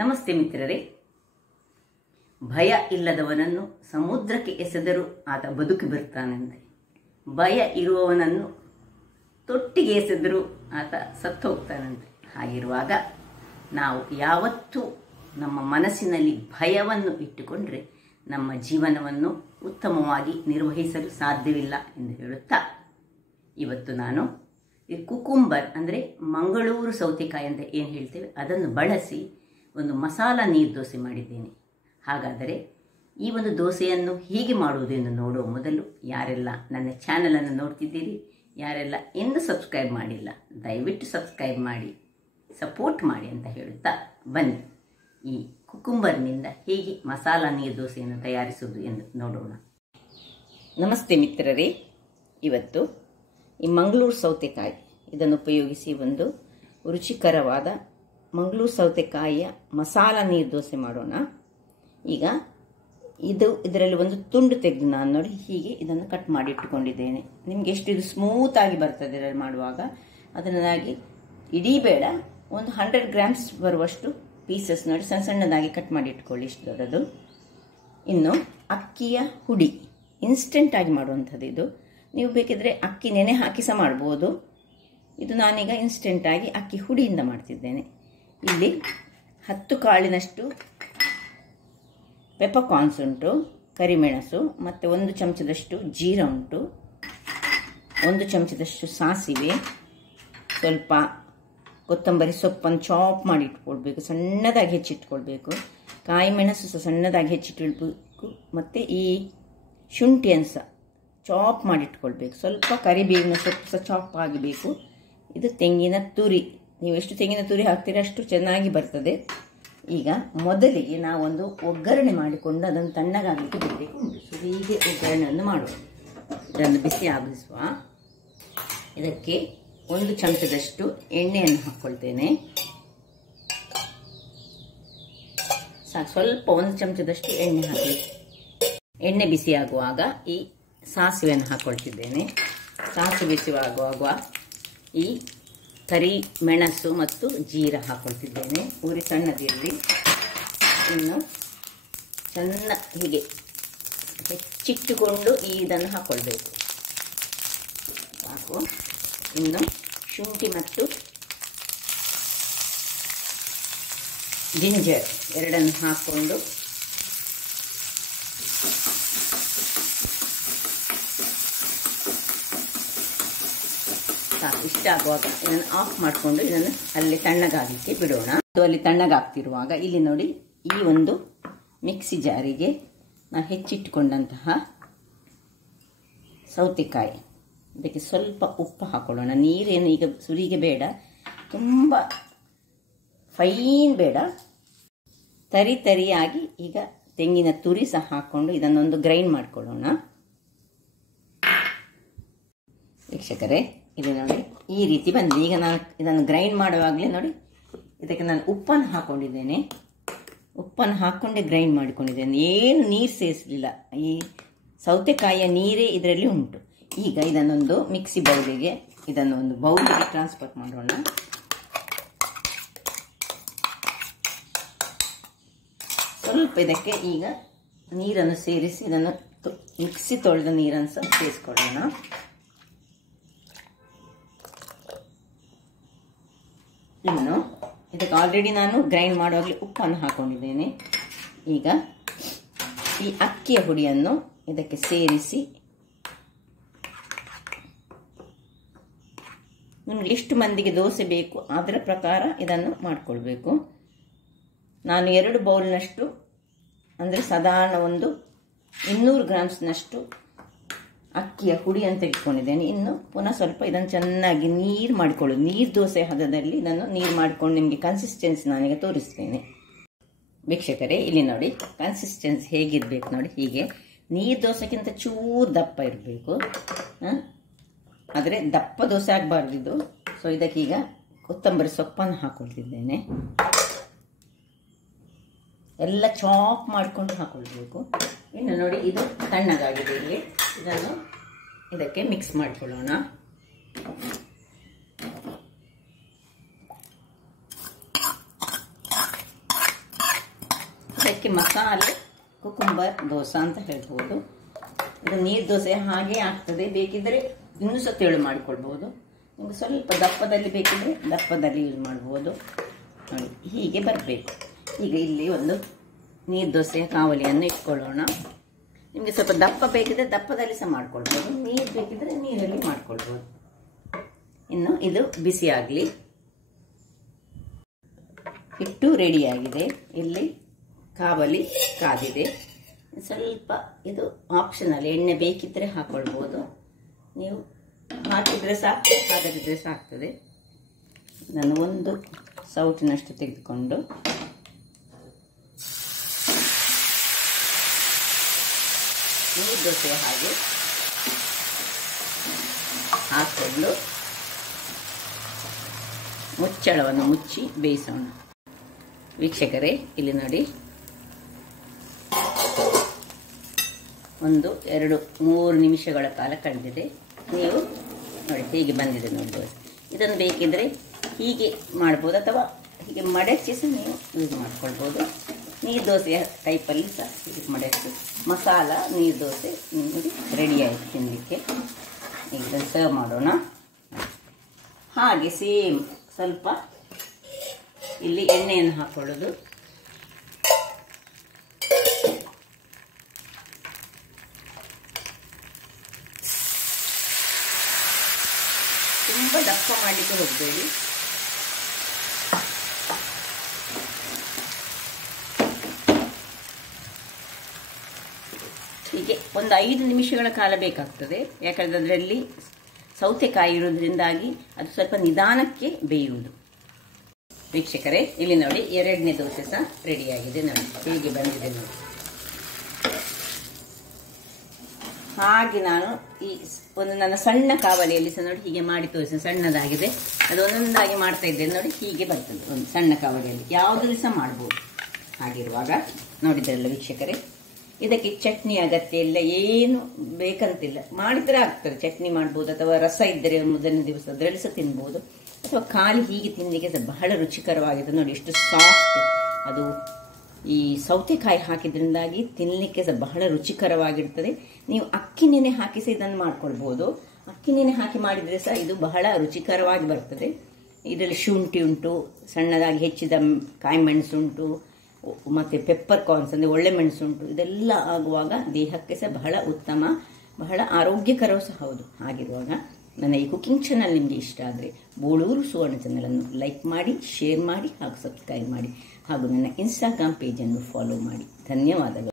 ನಮಸ್ತೆ ಮಿತ್ರರೇ. ಭಯ ಇಲ್ಲದವನನ್ನು ಸಮುದ್ರಕ್ಕೆ ಎಸೆದರೂ ಆತ ಬದುಕಿ ಬರ್ತಾನಂತೆ. ಭಯ ಇರುವವನನ್ನು ತೊಟ್ಟಿಗೆ ಎಸೆದರೂ ಆತ ಸತ್ತು ಹೋಗ್ತಾನಂತೆ. ಹಾಗಿರುವಾಗ ನಾವು ಯಾವತ್ತೂ ನಮ್ಮ ಮನಸ್ಸಿನಲ್ಲಿ ಭಯವನ್ನು ಇಟ್ಟುಕೊಂಡ್ರೆ ನಮ್ಮ ಜೀವನವನ್ನು ಉತ್ತಮವಾಗಿ ನಿರ್ವಹಿಸಲು ಸಾಧ್ಯವಿಲ್ಲ ಎಂದು ಹೇಳುತ್ತಾ, ಇವತ್ತು ನಾನು ಈ ಕುಕುಂಬರ್ ಅಂದರೆ ಮಂಗಳೂರು ಸೌತೆಕಾಯಿ ಅಂತ ಏನು ಹೇಳ್ತೇವೆ ಅದನ್ನು ಬಳಸಿ ಒಂದು ಮಸಾಲ ನೀರು ದೋಸೆ ಮಾಡಿದ್ದೇನೆ. ಹಾಗಾದರೆ ಈ ಒಂದು ದೋಸೆಯನ್ನು ಹೇಗೆ ಮಾಡುವುದೆಂದು ನೋಡುವ ಮೊದಲು ಯಾರೆಲ್ಲ ನನ್ನ ಚಾನಲನ್ನು ನೋಡ್ತಿದ್ದೀರಿ, ಯಾರೆಲ್ಲ ಇನ್ನೂ ಸಬ್ಸ್ಕ್ರೈಬ್ ಮಾಡಿಲ್ಲ, ದಯವಿಟ್ಟು ಸಬ್ಸ್ಕ್ರೈಬ್ ಮಾಡಿ ಸಪೋರ್ಟ್ ಮಾಡಿ ಅಂತ ಹೇಳುತ್ತಾ ಬನ್ನಿ ಈ ಕುಕುಂಬರ್ನಿಂದ ಹೇಗೆ ಮಸಾಲ ನೀರು ದೋಸೆಯನ್ನು ತಯಾರಿಸುವುದು ಎಂದು ನೋಡೋಣ. ನಮಸ್ತೆ ಮಿತ್ರರೇ. ಇವತ್ತು ಈ ಮಂಗಳೂರು ಸೌತೆಕಾಯಿ ಇದನ್ನು ಉಪಯೋಗಿಸಿ ಒಂದು ರುಚಿಕರವಾದ ಮಂಗಳೂರು ಸೌತೆಕಾಯಿಯ ಮಸಾಲ ನೀರು ದೋಸೆ ಮಾಡೋಣ. ಈಗ ಇದರಲ್ಲಿ ಒಂದು ತುಂಡು ತೆಗೆದು ನಾನು ನೋಡಿ ಹೀಗೆ ಇದನ್ನು ಕಟ್ ಮಾಡಿ ಇಟ್ಟುಕೊಂಡಿದ್ದೇನೆ. ನಿಮಗೆ ಎಷ್ಟು ಇದು ಸ್ಮೂತ್ ಆಗಿ ಬರ್ತದೆ ಇದರಲ್ಲಿ ಮಾಡುವಾಗ. ಅದನ್ನಾಗಿ ಇಡೀ ಬೇಡ, ಒಂದು 100 ಗ್ರಾಮ್ಸ್ ಬರುವಷ್ಟು ಪೀಸಸ್ ನೋಡಿ ಸಣ್ಣ ಸಣ್ಣದಾಗಿ ಕಟ್ ಮಾಡಿ ಇಟ್ಕೊಳ್ಳಿ, ಇಷ್ಟು ದೊಡ್ಡದು. ಇನ್ನು ಅಕ್ಕಿಯ ಹುಡಿ ಇನ್ಸ್ಟೆಂಟ್ ಆಗಿ ಮಾಡುವಂಥದ್ದು ಇದು. ನೀವು ಬೇಕಿದ್ರೆ ಅಕ್ಕಿ ನೆನೆ ಹಾಕಿ ಸಹ ಮಾಡ್ಬೋದು. ಇದು ನಾನೀಗ ಇನ್ಸ್ಟೆಂಟ್ ಆಗಿ ಅಕ್ಕಿ ಹುಡಿಯಿಂದ ಮಾಡ್ತಿದ್ದೇನೆ. ಇಲ್ಲಿ 10 ಕಾಳಿನಷ್ಟು ಪೆಪ್ಪರ್ಕಾರ್ನ್ಸ್ ಉಂಟು, ಕರಿಮೆಣಸು, ಮತ್ತು 1 ಚಮಚದಷ್ಟು ಜೀರಾ ಉಂಟು, 1 ಚಮಚದಷ್ಟು ಸಾಸಿವೆ, ಸ್ವಲ್ಪ ಕೊತ್ತಂಬರಿ ಸೊಪ್ಪನ್ನು ಚಾಪ್ ಮಾಡಿ ಇಟ್ಕೊಳ್ಬೇಕು, ಸಣ್ಣದಾಗಿ ಹೆಚ್ಚಿಟ್ಕೊಳ್ಬೇಕು. ಕಾಯಿ ಮೆಣಸು ಸಹ ಸಣ್ಣದಾಗಿ ಹೆಚ್ಚಿಟ್ಕೊಳ್ಬೇಕು. ಮತ್ತು ಈ ಶುಂಠಿಯನ್ನು ಸಹ ಚಾಪ್ ಮಾಡಿ ಇಟ್ಕೊಳ್ಬೇಕು. ಸ್ವಲ್ಪ ಕರಿಬೇವಿನ ಸೊಪ್ಪು ಸಹ ಚಾಪ್ ಆಗಬೇಕು. ಇದು ತೆಂಗಿನ ತುರಿ. ನೀವು ಎಷ್ಟು ತೆಂಗಿನ ತುರಿ ಹಾಕ್ತೀರಿ ಅಷ್ಟು ಚೆನ್ನಾಗಿ ಬರ್ತದೆ. ಈಗ ಮೊದಲಿಗೆ ನಾವೊಂದು ಒಗ್ಗರಣೆ ಮಾಡಿಕೊಂಡು ಅದನ್ನು ತಣ್ಣಗಾಗಲಿಕ್ಕೆ ಬಿಡಬೇಕು ಉಂಟು. ಸೊ ಹೀಗೆ ಒಗ್ಗರಣೆಯನ್ನು ಮಾಡುವ. ಇದನ್ನು ಬಿಸಿ ಆಗಿಸುವ. ಇದಕ್ಕೆ 1 ಚಮಚದಷ್ಟು ಎಣ್ಣೆಯನ್ನು ಹಾಕ್ಕೊಳ್ತೇನೆ. ಸಾಕು, ಸ್ವಲ್ಪ 1 ಚಮಚದಷ್ಟು ಎಣ್ಣೆ ಹಾಕಿ. ಎಣ್ಣೆ ಬಿಸಿ ಆಗುವಾಗ ಈ ಸಾಸಿವೆಯನ್ನು ಹಾಕ್ಕೊಳ್ತಿದ್ದೇನೆ. ಸಾಸಿವೆ ಬಿಸಿಯಾಗುವಾಗ ಈ ಕರಿ ಮೆಣಸು ಮತ್ತು ಜೀರಾ ಹಾಕ್ಕೊಳ್ತಿದ್ದೇನೆ. ಉರಿ ಸಣ್ಣದಿರಲಿ. ಇನ್ನು ಸಣ್ಣ ಹೀಗೆ ಹೆಚ್ಚಿಟ್ಟುಕೊಂಡು ಇದನ್ನು ಹಾಕ್ಕೊಳ್ಬೇಕು. ಸಾಕು. ಇನ್ನು ಶುಂಠಿ ಮತ್ತು ಜಿಂಜರ್ ಎರಡನ್ನು ಹಾಕ್ಕೊಂಡು ಇಷ್ಟ ಆಗುವಾಗ ಇದನ್ನು ಆಫ್ ಮಾಡಿಕೊಂಡು ಇದನ್ನು ಅಲ್ಲಿ ತಣ್ಣಗಾಗಲಿಕ್ಕೆ ಬಿಡೋಣ. ಅದು ಅಲ್ಲಿ ತಣ್ಣಗಾಗ್ತಿರುವಾಗ ಇಲ್ಲಿ ನೋಡಿ ಈ ಒಂದು ಮಿಕ್ಸಿ ಜಾರಿಗೆ ನಾವು ಹೆಚ್ಚಿಟ್ಟುಕೊಂಡಂತಹ ಸೌತೆಕಾಯಿ, ಇದಕ್ಕೆ ಸ್ವಲ್ಪ ಉಪ್ಪು ಹಾಕೊಳ್ಳೋಣ. ನೀರೇನು ಈಗ ಸುರಿಗೆ ಬೇಡ, ತುಂಬ ಫೈನ್ ಬೇಡ, ತರಿ ತರಿಯಾಗಿ. ಈಗ ತೆಂಗಿನ ತುರಿ ಸಹ ಹಾಕ್ಕೊಂಡು ಇದನ್ನೊಂದು ಗ್ರೈಂಡ್ ಮಾಡಿಕೊಳ್ಳೋಣ. ವೀಕ್ಷಕರೇ, ಇಲ್ಲಿ ನೋಡಿ ಈ ರೀತಿ ಬಂದಿದೆ. ಈಗ ನಾನು ಇದನ್ನು ಗ್ರೈಂಡ್ ಮಾಡುವಾಗಲೇ ನೋಡಿ ಇದಕ್ಕೆ ನಾನು ಉಪ್ಪನ್ನು ಹಾಕ್ಕೊಂಡಿದ್ದೇನೆ. ಉಪ್ಪನ್ನು ಹಾಕ್ಕೊಂಡೇ ಗ್ರೈಂಡ್ ಮಾಡಿಕೊಂಡಿದ್ದೇನೆ. ಏನು ನೀರು ಸೇರಿಸಲಿಲ್ಲ. ಈ ಸೌತೆಕಾಯಿಯ ನೀರೇ ಇದರಲ್ಲಿ ಉಂಟು. ಈಗ ಇದನ್ನೊಂದು ಮಿಕ್ಸಿ ಬೌಲಿಗೆ, ಇದನ್ನು ಒಂದು ಬೌಲಿಗೆ ಟ್ರಾನ್ಸ್ಫರ್ ಮಾಡೋಣ. ಸ್ವಲ್ಪ ಇದಕ್ಕೆ ಈಗ ನೀರನ್ನು ಸೇರಿಸಿ ಇದನ್ನು ಮಿಕ್ಸಿ ತೊಳೆದ ನೀರನ್ನು ಸಹ ಸೇರಿಸ್ಕೊಳ್ಳೋಣ. ಇನ್ನು ಇದಕ್ಕೆ ಆಲ್ರೆಡಿ ನಾನು ಗ್ರೈಂಡ್ ಮಾಡುವಾಗಲೇ ಉಪ್ಪನ್ನು ಹಾಕೊಂಡಿದ್ದೇನೆ. ಈಗ ಈ ಅಕ್ಕಿಯ ಹುಡಿಯನ್ನು ಇದಕ್ಕೆ ಸೇರಿಸಿ ನಿಮಗೆ ಎಷ್ಟು ಮಂದಿಗೆ ದೋಸೆ ಬೇಕು ಅದರ ಪ್ರಕಾರ ಇದನ್ನು ಮಾಡಿಕೊಳ್ಬೇಕು. ನಾನು 2 ಬೌಲ್ನಷ್ಟು ಅಂದರೆ ಸಾಧಾರಣ ಒಂದು 200 ಗ್ರಾಮ್ಸ್ನಷ್ಟು ಅಕ್ಕಿಯ ಹುಡಿಯನ್ನು ತೆಗೆದುಕೊಂಡಿದ್ದೇನೆ. ಇನ್ನು ಪುನಃ ಸ್ವಲ್ಪ ಇದನ್ನು ಚೆನ್ನಾಗಿ ನೀರು ಮಾಡಿಕೊಳ್ಳೋದು. ನೀರು ದೋಸೆ ಹದದಲ್ಲಿ ಇದನ್ನು ನೀರು ಮಾಡಿಕೊಂಡು ನಿಮಗೆ ಕನ್ಸಿಸ್ಟೆನ್ಸಿ ನಾನೀಗ ತೋರಿಸ್ತೇನೆ. ವೀಕ್ಷಕರೇ, ಇಲ್ಲಿ ನೋಡಿ ಕನ್ಸಿಸ್ಟೆನ್ಸಿ ಹೇಗಿರಬೇಕು ನೋಡಿ. ಹೀಗೆ ನೀರು ದೋಸೆಗಿಂತ ಚೂರು ದಪ್ಪ ಇರಬೇಕು, ಆದರೆ ದಪ್ಪ ದೋಸೆ ಆಗಬಾರ್ದು ಇದು. ಸೊ ಇದಕ್ಕೀಗ ಕೊತ್ತಂಬರಿ ಸೊಪ್ಪನ್ನು ಹಾಕ್ಕೊಳ್ತಿದ್ದೇನೆ. ಎಲ್ಲ ಚಾಪ್ ಮಾಡಿಕೊಂಡು ಹಾಕ್ಕೊಳ್ಬೇಕು. ಇನ್ನು ನೋಡಿ ಇದು ತಣ್ಣಗಾಗಿದೆ. ಇಲ್ಲಿ ಇದನ್ನು ಇದಕ್ಕೆ ಮಿಕ್ಸ್ ಮಾಡಿಕೊಳ್ಳೋಣ. ಇದಕ್ಕೆ ಮಸಾಲೆ ಕುಕುಂಬರ್ ದೋಸೆ ಅಂತ ಹೇಳ್ಬೋದು. ಇದು ನೀರು ದೋಸೆ ಹಾಗೆ ಆಗ್ತದೆ, ಬೇಕಿದ್ರೆ ಇನ್ನೂ ಸಹ ತೆಳು ಮಾಡಿಕೊಳ್ಬೋದು. ನಿಮಗೆ ಸ್ವಲ್ಪ ದಪ್ಪದಲ್ಲಿ ಬೇಕಿದ್ರೆ ದಪ್ಪದಲ್ಲಿ ಯೂಸ್ ಮಾಡ್ಬೋದು. ನೋಡಿ ಹೀಗೆ ಬರಬೇಕು. ಈಗ ಇಲ್ಲಿ ಒಂದು ನೀರು ದೋಸೆಯ ಕಾವಲಿಯನ್ನು ಇಟ್ಕೊಳ್ಳೋಣ. ನಿಮಗೆ ಸ್ವಲ್ಪ ದಪ್ಪ ಬೇಕಿದ್ರೆ ದಪ್ಪದಲ್ಲಿ ಸಹ ಮಾಡ್ಕೊಳ್ಬೋದು, ನೀರು ಬೇಕಿದ್ರೆ ನೀರಲ್ಲಿ ಮಾಡ್ಕೊಳ್ಬೋದು. ಇನ್ನು ಇದು ಬಿಸಿ ಆಗಲಿ. ಹಿಟ್ಟು ರೆಡಿಯಾಗಿದೆ. ಇಲ್ಲಿ ಕಾವಲಿ ಕಾದಿದೆ. ಸ್ವಲ್ಪ ಇದು ಆಪ್ಷನಲ್, ಎಣ್ಣೆ ಬೇಕಿದ್ರೆ ಹಾಕೊಳ್ಬೋದು, ನೀವು ಹಾಕಿದ್ರೆ ಸಾಕು, ಹಾಕದಿದ್ರೆ ಸಾಕ್ತದೆ. ನಾನು ಒಂದು ಸೌಟಿನಷ್ಟು ತೆಗೆದುಕೊಂಡು ನೀರು ದೋಸೆ ಹಾಗೆ ಹಾಕೊಂಡು ಮುಚ್ಚಳವನ್ನು ಮುಚ್ಚಿ ಬೇಯಿಸೋಣ. ವೀಕ್ಷಕರೇ, ಇಲ್ಲಿ ನೋಡಿ 1, 2, 3 ನಿಮಿಷಗಳ ಕಾಲ ಕಳೆದಿದೆ. ನೀವು ನೋಡಿ ಹೇಗೆ ಬಂದಿದೆ ನೋಡಿ ದೋಸೆ. ಇದನ್ನು ಬೇಕಿದ್ರೆ ಹೀಗೆ ಮಾಡ್ಬೋದು ಅಥವಾ ಹೀಗೆ ಮಡಚಿ ಸಹ ನೀವು ಯೂಸ್ ಮಾಡ್ಕೊಳ್ಬೋದು. ನೀರು ದೋಸೆಯ ಟೈಪಲ್ಲಿ ಸಹ ಹೀಗೆ ಮಡಚಿ ಮಸಾಲ ನೀರು ದೋಸೆ ನಿಮಗೆ ರೆಡಿ ಆಯಿತು ತಿನ್ನಲಿಕ್ಕೆ. ಈಗ ಸರ್ವ್ ಮಾಡೋಣ. ಹಾಗೆ ಸೇಮ್ ಸ್ವಲ್ಪ ಇಲ್ಲಿ ಎಣ್ಣೆಯನ್ನು ಹಾಕೊಳ್ಳೋದು. ತುಂಬ ದಪ್ಪ ಮಾಡಲಿಕ್ಕೆ ಹೋಗಬೇಡಿ. ಹೀಗೆ ಒಂದು 5 ನಿಮಿಷಗಳ ಕಾಲ ಬೇಕಾಗ್ತದೆ. ಯಾಕಂದರೆ ಅದರಲ್ಲಿ ಸೌತೆಕಾಯಿ ಇರೋದ್ರಿಂದಾಗಿ ಅದು ಸ್ವಲ್ಪ ನಿಧಾನಕ್ಕೆ ಬೇಯುವುದು. ವೀಕ್ಷಕರೇ, ಇಲ್ಲಿ ನೋಡಿ 2ನೇ ದೋಸೆ ಸಹ ರೆಡಿಯಾಗಿದೆ. ನೋಡಿ ಹೇಗೆ ಬಂದಿದೆ ನೋಡಿ. ಹಾಗೆ ನಾನು ಈ ಒಂದು ನನ್ನ ಸಣ್ಣ ಕಾವಲಿಯಲ್ಲಿ ಸಹ ನೋಡಿ ಹೀಗೆ ಮಾಡಿ ತೋರಿಸಿ, ಸಣ್ಣದಾಗಿದೆ. ಅದು ಒಂದೊಂದಾಗಿ ಮಾಡ್ತಾ ಇದ್ದೇನೆ ನೋಡಿ, ಹೀಗೆ ಬರ್ತದೆ ಒಂದು ಸಣ್ಣ ಕಾವಲಿಯಲ್ಲಿ. ಯಾವುದ್ರಲ್ಲಿ ಸಹ ಮಾಡ್ಬೋದು. ಹಾಗಿರುವಾಗ ನೋಡಿದ್ರಲ್ಲ ವೀಕ್ಷಕರೇ, ಇದಕ್ಕೆ ಚಟ್ನಿ ಅಗತ್ಯ ಇಲ್ಲ, ಏನು ಬೇಕಂತಿಲ್ಲ, ಮಾಡಿದ್ರೆ ಆಗ್ತದೆ. ಚಟ್ನಿ ಮಾಡ್ಬೋದು ಅಥವಾ ರಸ ಇದ್ದರೆ ಮೊದಲನೇ ದಿವಸ ಅದರಲ್ಲಿ ಸಹ ತಿನ್ಬೋದು, ಅಥವಾ ಖಾಲಿ ಹೀಗೆ ತಿನ್ನಲಿಕ್ಕೆ ಸಹ ಬಹಳ ರುಚಿಕರವಾಗಿದೆ. ನೋಡಿ ಎಷ್ಟು ಸಾಫ್ಟ್. ಅದು ಈ ಸೌತೆಕಾಯಿ ಹಾಕಿದ್ರಿಂದಾಗಿ ತಿನ್ನಲಿಕ್ಕೆ ಸಹ ಬಹಳ ರುಚಿಕರವಾಗಿರ್ತದೆ. ನೀವು ಅಕ್ಕಿ ನೆನೆ ಹಾಕಿ ಸಹ ಇದನ್ನು ಮಾಡ್ಕೊಳ್ಬೋದು. ಅಕ್ಕಿ ನೆನೆ ಹಾಕಿ ಮಾಡಿದರೆ ಸಹ ಇದು ಬಹಳ ರುಚಿಕರವಾಗಿ ಬರ್ತದೆ. ಇದರಲ್ಲಿ ಶುಂಠಿ ಉಂಟು, ಸಣ್ಣದಾಗಿ ಹೆಚ್ಚಿದ ಕಾಯಿ ಮೆಣಸು ಉಂಟು, ಮತ್ತು ಪೆಪ್ಪರ್ ಕಾರ್ನ್ಸ್ ಅಂದರೆ ಒಳ್ಳೆ ಮೆಣಸು ಉಂಟು. ಇದೆಲ್ಲ ಆಗುವಾಗ ದೇಹಕ್ಕೆ ಸಹ ಬಹಳ ಉತ್ತಮ, ಬಹಳ ಆರೋಗ್ಯಕರವೂ ಸಹ ಹೌದು. ಹಾಗಿರುವಾಗ ನನ್ನ ಈ ಕುಕಿಂಗ್ ಚಾನಲ್ ನಿಮಗೆ ಇಷ್ಟ ಆದರೆ ಬೋಳೂರು ಸುವರ್ಣ ಚಾನಲನ್ನು ಲೈಕ್ ಮಾಡಿ, ಶೇರ್ ಮಾಡಿ ಹಾಗೂ ಸಬ್ಸ್ಕ್ರೈಬ್ ಮಾಡಿ, ಹಾಗೂ ನನ್ನ ಇನ್ಸ್ಟಾಗ್ರಾಮ್ ಪೇಜನ್ನು ಫಾಲೋ ಮಾಡಿ. ಧನ್ಯವಾದಗಳು.